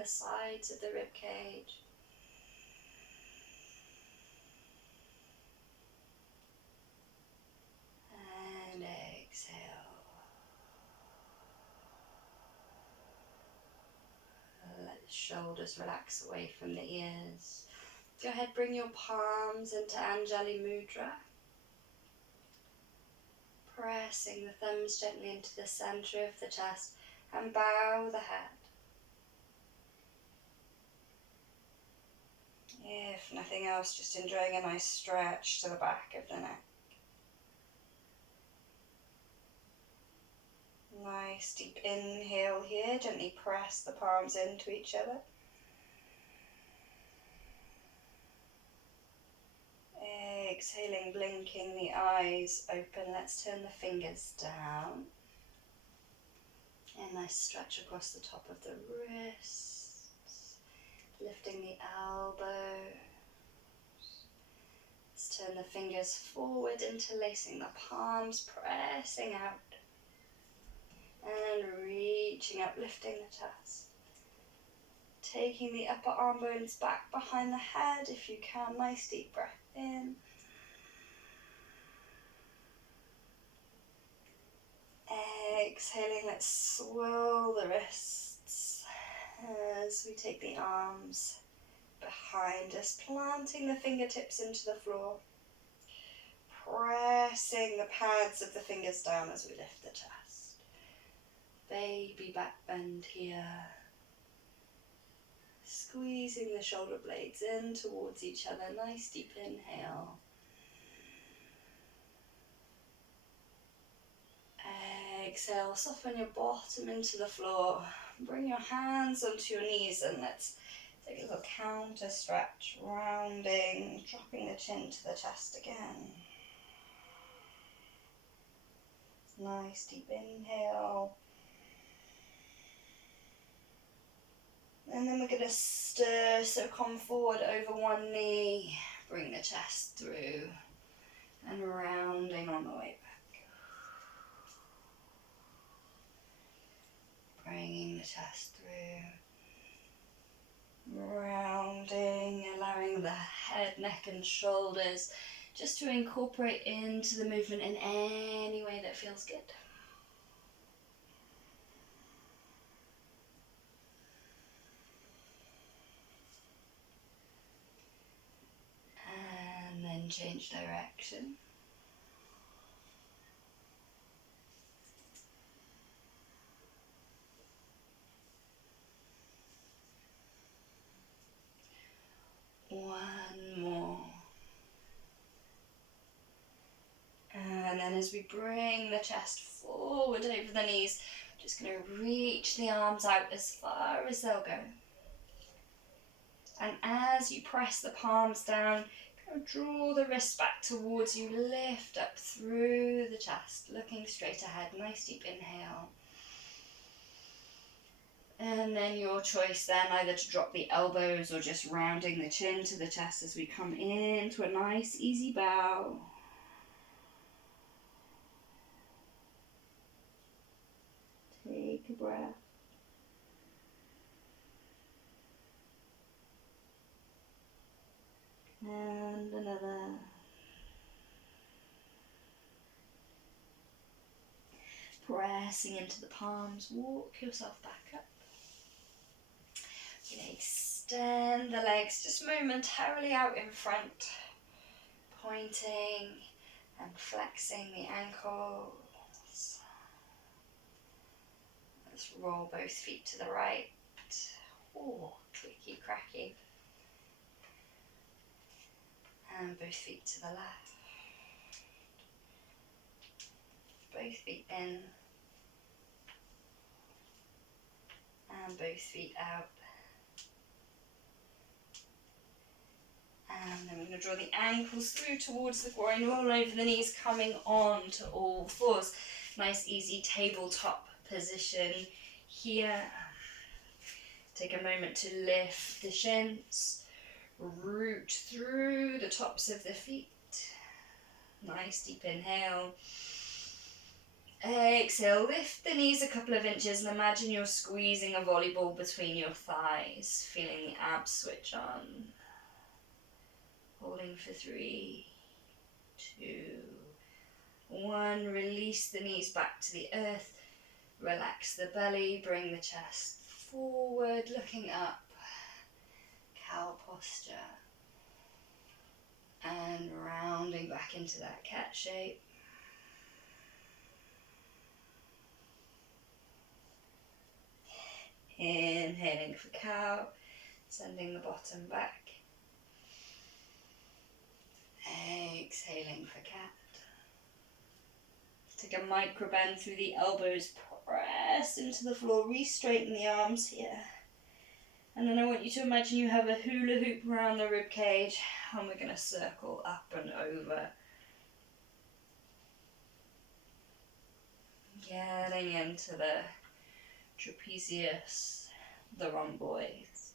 the sides of the rib cage. And exhale. Let the shoulders relax away from the ears. Go ahead, bring your palms into Anjali Mudra. Pressing the thumbs gently into the center of the chest and bow the head. If nothing else, just enjoying a nice stretch to the back of the neck. Nice deep inhale here, gently press the palms into each other. Exhaling, blinking the eyes open. Let's turn the fingers down. And nice stretch across the top of the wrists. Lifting the elbows. Let's turn the fingers forward, interlacing the palms, pressing out. And reaching up, lifting the chest. Taking the upper arm bones back behind the head if you can. Nice deep breath in. Exhaling, let's swirl the wrists as we take the arms behind us, planting the fingertips into the floor, pressing the pads of the fingers down as we lift the chest. Baby back bend here. Squeezing the shoulder blades in towards each other. Nice deep inhale. Exhale, soften your bottom into the floor. Bring your hands onto your knees and let's take a little counter stretch, rounding, dropping the chin to the chest again. Nice deep inhale. And then we're going to stir, so come forward over one knee, bring the chest through, and rounding on the way back. Bringing the chest through, rounding, allowing the head, neck and shoulders just to incorporate into the movement in any way that feels good. And then change direction. One more. And then as we bring the chest forward over the knees, just going to reach the arms out as far as they'll go. And as you press the palms down, kind of draw the wrists back towards you, lift up through the chest, looking straight ahead. Nice deep inhale. And then your choice then, either to drop the elbows or just rounding the chin to the chest as we come into a nice easy bow. Take a breath. And another. Pressing into the palms, walk yourself back up. Extend the legs just momentarily out in front, pointing and flexing the ankles. Let's roll both feet to the right. Oh, clicky cracky. And both feet to the left. Both feet in. And both feet out. And then we're going to draw the ankles through towards the groin, roll over the knees, coming on to all fours. Nice easy tabletop position here. Take a moment to lift the shins, root through the tops of the feet. Nice deep inhale. Exhale, lift the knees a couple of inches and imagine you're squeezing a volleyball between your thighs, feeling the abs switch on. Holding for 3, 2, 1. Release the knees back to the earth. Relax the belly, bring the chest forward, looking up. Cow posture. And rounding back into that cat shape. Inhaling for cow, sending the bottom back. Exhaling for cat. Take a micro bend through the elbows, press into the floor, re-straighten the arms here. And then I want you to imagine you have a hula hoop around the rib cage, and we're going to circle up and over. Getting into the trapezius, the rhomboids.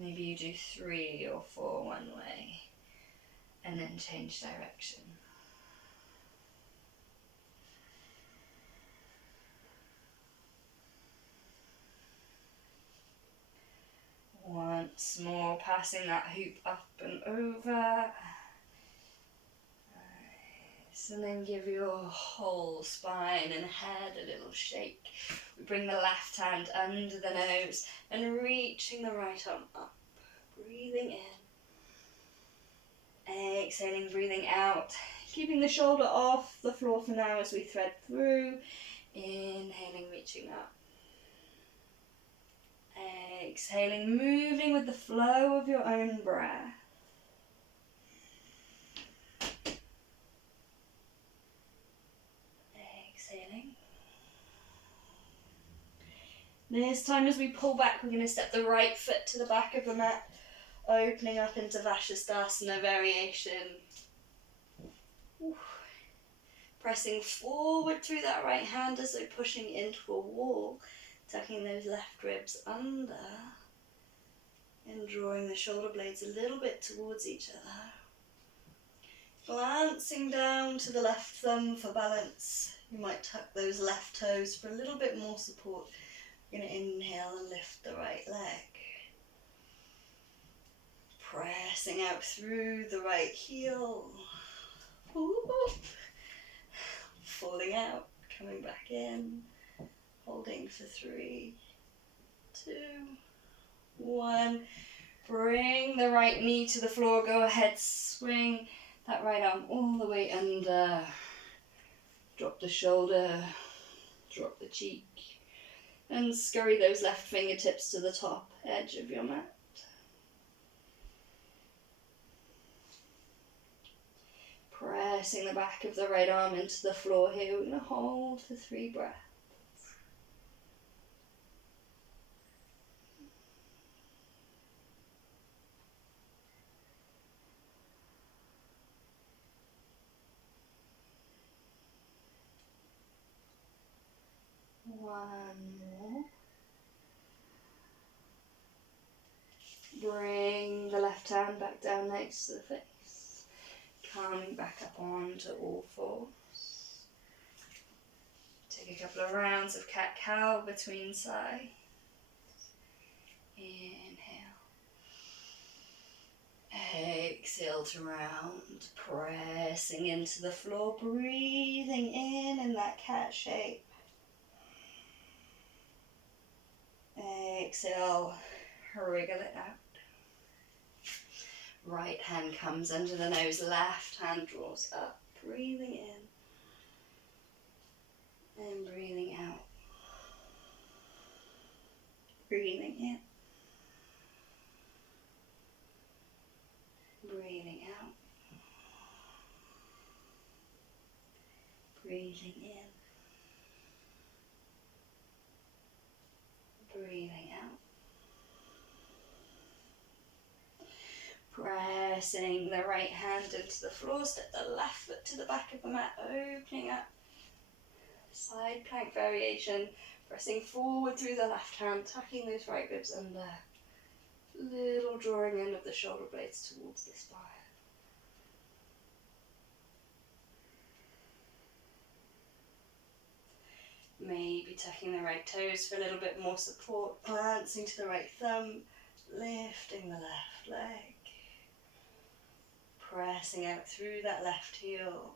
Maybe you do 3 or 4 one way, and then change direction. Once more, passing that hoop up and over. Nice. And then give your whole spine and head a little shake. We bring the left hand under the nose and reaching the right arm up. Breathing in. Exhaling, breathing out. Keeping the shoulder off the floor for now as we thread through. Inhaling, reaching up. Exhaling, moving with the flow of your own breath. Exhaling. This time as we pull back, we're going to step the right foot to the back of the mat, opening up into Vashisthasana variation. Ooh. Pressing forward through that right hand as though pushing into a wall. Tucking those left ribs under and drawing the shoulder blades a little bit towards each other. Glancing down to the left thumb for balance. You might tuck those left toes for a little bit more support. You're going to inhale and lift the right leg. Pressing out through the right heel. Ooh. Falling out, coming back in. Holding for 3, 2, 1. Bring the right knee to the floor. Go ahead, swing that right arm all the way under. Drop the shoulder, drop the cheek. And scurry those left fingertips to the top edge of your mat. Pressing the back of the right arm into the floor here. We're going to hold for 3 breaths. One more. Bring the left hand back down next to the face. Coming back up onto all fours. Take a couple of rounds of cat-cow between sides. Inhale. Exhale to round. Pressing into the floor. Breathing in that cat shape. Exhale, wriggle it out. Right hand comes under the nose, left hand draws up. Breathing in and breathing out. Breathing in. Breathing out. Breathing in. Breathing out. Pressing the right hand into the floor, step the left foot to the back of the mat, opening up. Side plank variation, pressing forward through the left hand, tucking those right ribs under. Little drawing in of the shoulder blades towards the spine. Maybe tucking the right toes for a little bit more support, glancing to the right thumb, lifting the left leg, pressing out through that left heel.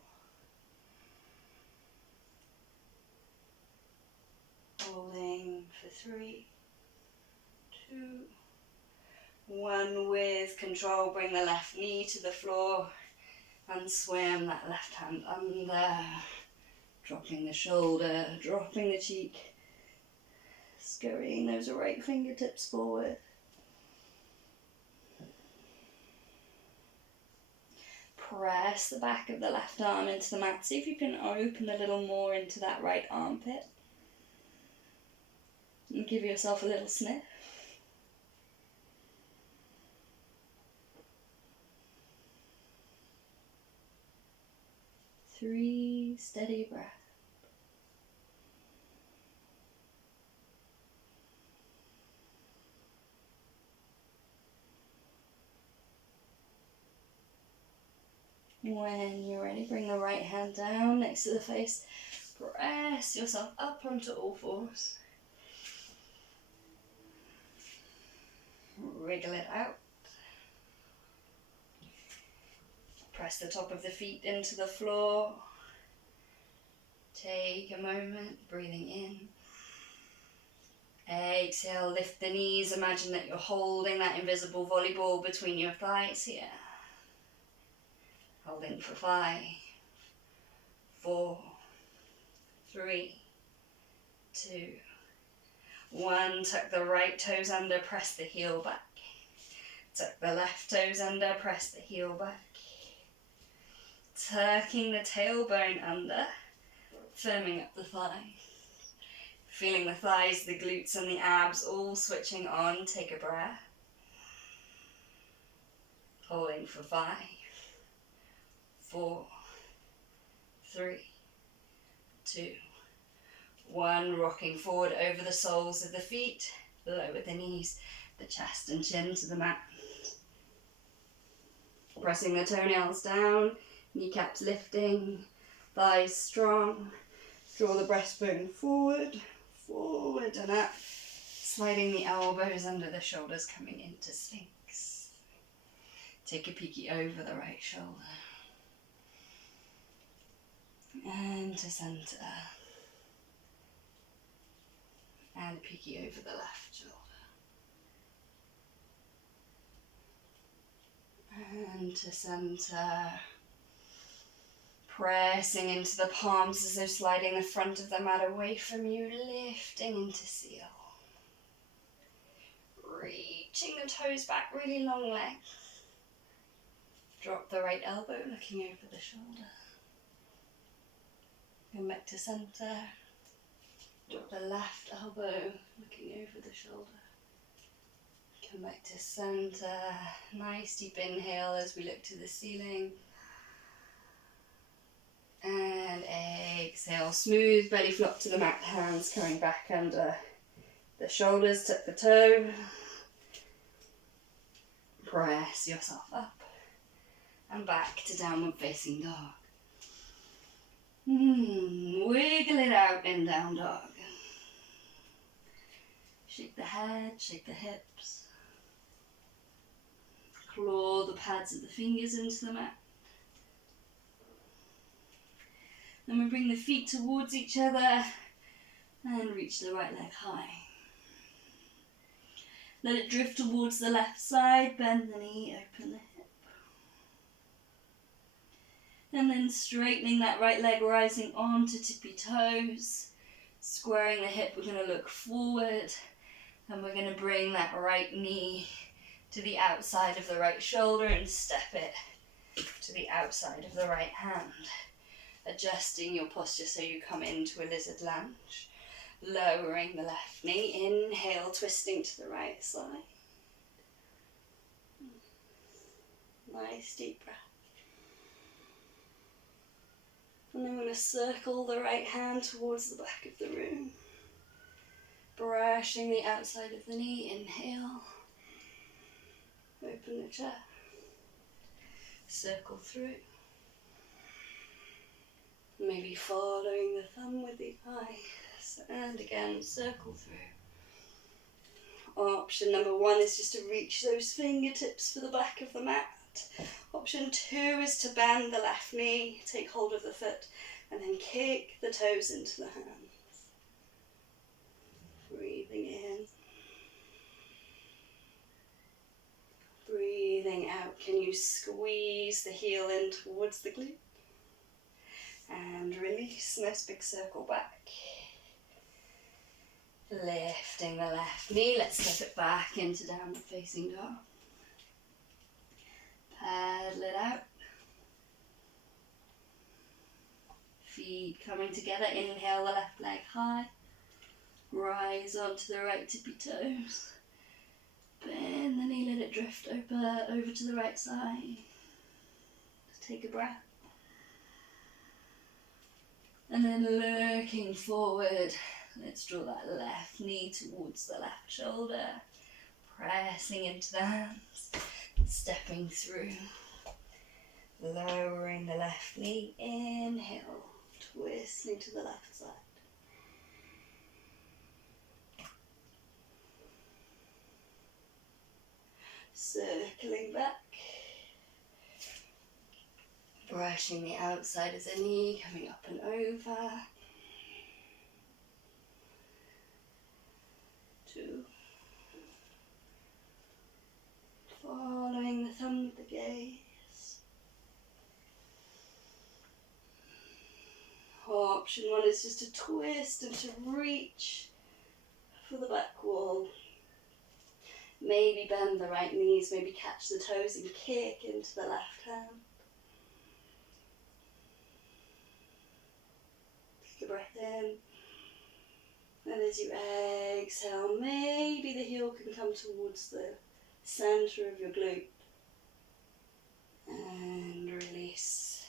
Holding for 3, 2, 1. With control, bring the left knee to the floor and swim that left hand under, dropping the shoulder, dropping the cheek, scurrying those right fingertips forward. Press the back of the left arm into the mat. See if you can open a little more into that right armpit. And give yourself a little sniff. Three, steady breath. When you're ready, bring the right hand down next to the face. Press yourself up onto all fours. Wriggle it out. Press the top of the feet into the floor. Take a moment, breathing in. Exhale, lift the knees. Imagine that you're holding that invisible volleyball between your thighs here. Holding for 5, 4, 3, 2, 1. Tuck the right toes under, press the heel back. Tuck the left toes under, press the heel back. Tucking the tailbone under, firming up the thigh. Feeling the thighs, the glutes and the abs all switching on. Take a breath. Holding for 5, 4, 3, 2, 1. Rocking forward over the soles of the feet. Lower the knees, the chest and chin to the mat. Pressing the toenails down, kneecaps lifting, thighs strong. Draw the breastbone forward, forward and up. Sliding the elbows under the shoulders, coming into Sphinx. Take a peeky over the right shoulder. And to centre. And a peeky over the left shoulder. And to centre. Pressing into the palms as though sliding the front of the mat away from you, lifting into seal. Reaching the toes back, really long leg. Drop the right elbow, looking over the shoulder. Come back to centre. Drop the left elbow, looking over the shoulder. Come back to centre. Nice deep inhale as we look to the ceiling. And exhale, smooth belly flop to the mat, hands coming back under the shoulders, tuck the toe. Press yourself up and back to downward facing dog. Wiggle it out in down dog. Shake the head, shake the hips. Claw the pads of the fingers into the mat. Then we bring the feet towards each other and reach the right leg high. Let it drift towards the left side, bend the knee, open the hip. And then straightening that right leg, rising onto tippy toes. Squaring the hip, we're going to look forward and we're going to bring that right knee to the outside of the right shoulder and step it to the outside of the right hand. Adjusting your posture so you come into a lizard lunge. Lowering the left knee, inhale, twisting to the right side. Nice deep breath. And then we're going to circle the right hand towards the back of the room. Brushing the outside of the knee, inhale. Open the chair. Circle through. Maybe following the thumb with the eyes. And again, circle through. Option number 1 is just to reach those fingertips for the back of the mat. Option 2 is to bend the left knee, take hold of the foot, and then kick the toes into the hands. Breathing in. Breathing out. Can you squeeze the heel in towards the glute? And release. Nice big circle back. Lifting the left knee. Let's step it back into downward facing dog. Paddle it out. Feet coming together. Inhale the left leg high. Rise onto the right tippy toes. Bend the knee, let it drift over to the right side. Take a breath. And then looking forward, let's draw that left knee towards the left shoulder. Pressing into the hands. Stepping through. Lowering the left knee. Inhale. Twisting to the left side. Circling back. Brushing the outside of the knee, coming up and over. 2. Following the thumb with the gaze. Option 1 is just to twist and to reach for the back wall. Maybe bend the right knees, maybe catch the toes and kick into the left hand. Take a breath in. And as you exhale, maybe the heel can come towards the center of your glute. And release.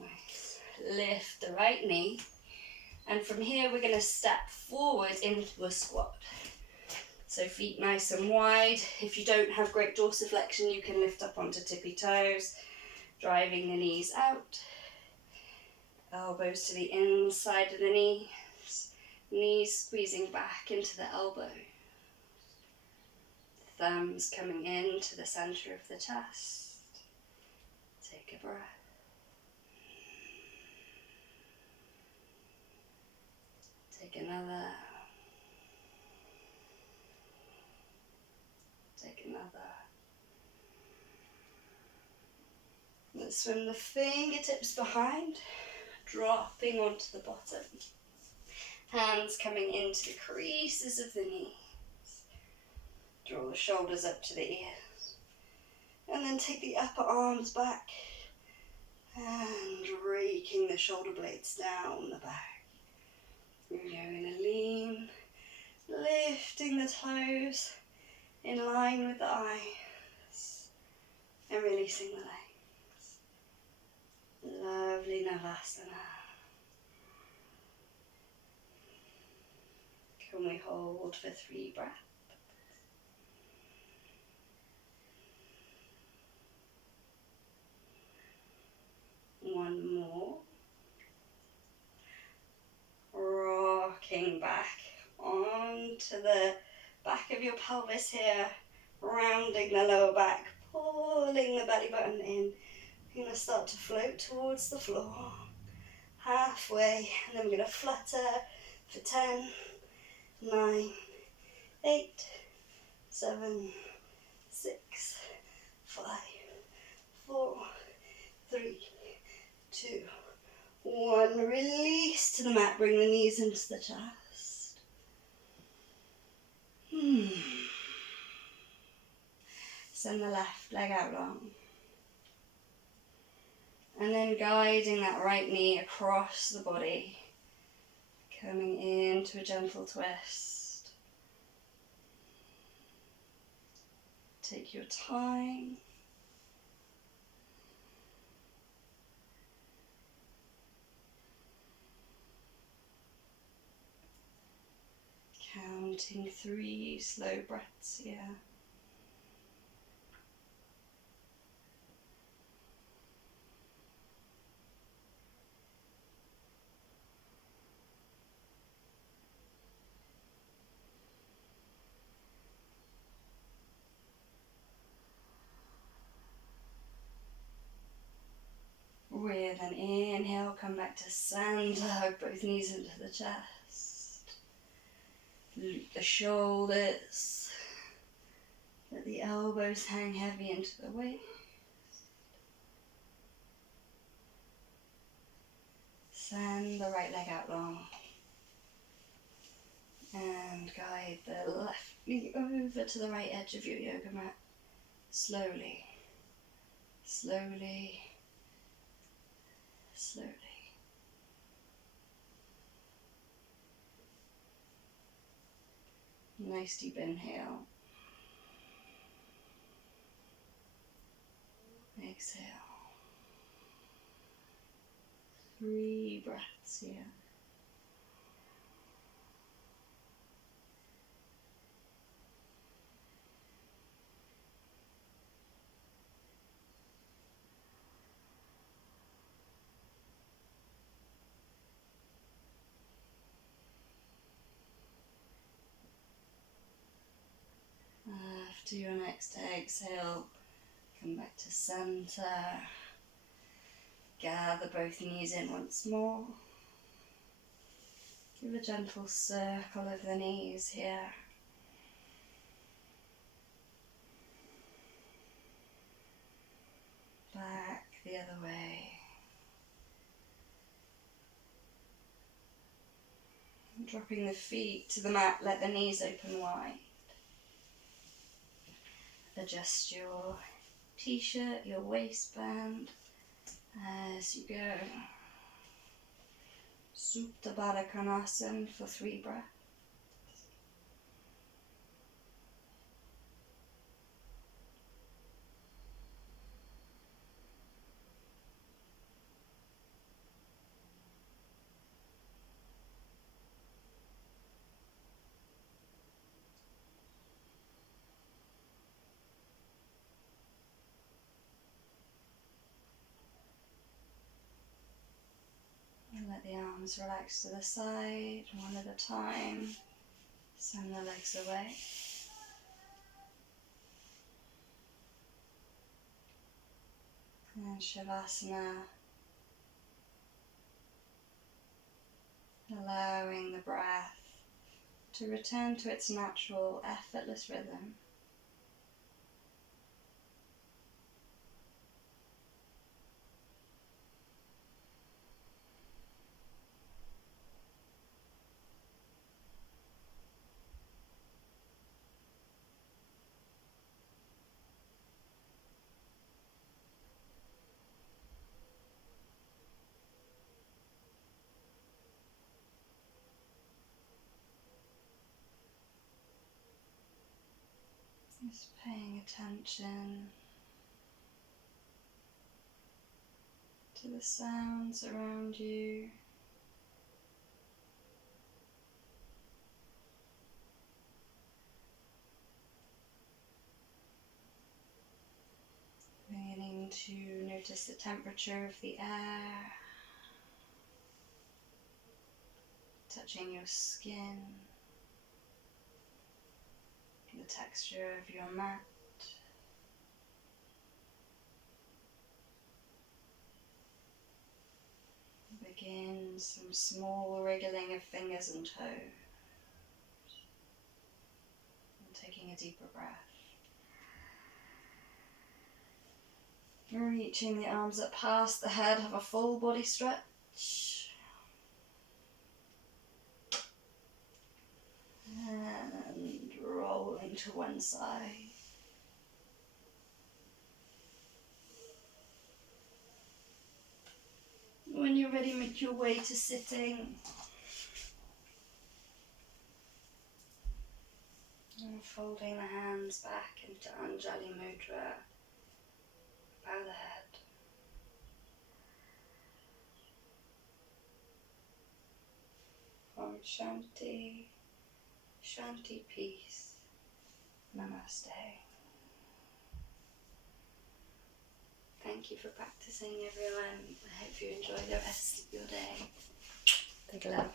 Nice. Lift the right knee. And from here we're going to step forward into a squat. So feet nice and wide. If you don't have great dorsiflexion, you can lift up onto tippy toes, driving the knees out. Elbows to the inside of the knees. Knees squeezing back into the elbow. Thumbs coming into the center of the chest. Take a breath. Take another. Take another. Let's swim the fingertips behind, dropping onto the bottom. Hands coming into the creases of the knees. Draw the shoulders up to the ears. And then take the upper arms back and raking the shoulder blades down the back. You're going to lean, lifting the toes in line with the eyes and releasing the legs. Lovely Navasana. Can we hold for 3 breaths? One more. Rocking back onto the back of your pelvis here, rounding the lower back, pulling the belly button in. You're going to start to float towards the floor, halfway, and then we're going to flutter for 10, 9, 8, 7, 6, 5, 4, 3, 2, 1. Release to the mat, bring the knees into the chest. Send the left leg out long. And then guiding that right knee across the body, coming into a gentle twist. Take your time. Counting 3 slow breaths here. come back to center, hug both knees into the chest. Loop the shoulders. Let the elbows hang heavy into the waist. Send the right leg out long. And guide the left knee over to the right edge of your yoga mat. Slowly, slowly, slowly. Nice deep inhale. Exhale. 3 breaths here. After your next exhale, come back to center. Gather both knees in once more. Give a gentle circle of the knees here. Back the other way. Dropping the feet to the mat, let the knees open wide. Adjust your t-shirt, your waistband as you go. Supta Baddha Konasana for 3 breaths. And let the arms relax to the side, one at a time. Send the legs away. And Shavasana, allowing the breath to return to its natural, effortless rhythm. Just paying attention to the sounds around you. Beginning to notice the temperature of the air, touching your skin, the texture of your mat. Begin some small wriggling of fingers and toes. And taking a deeper breath. Reaching the arms up past the head, have a full body stretch. And rolling to one side. When you're ready, make your way to sitting. And folding the hands back into Anjali Mudra. Bow the head. Om Shanti, Shanti, peace. Namaste. Thank you for practicing, everyone. I hope you enjoy the rest of your day. Big love.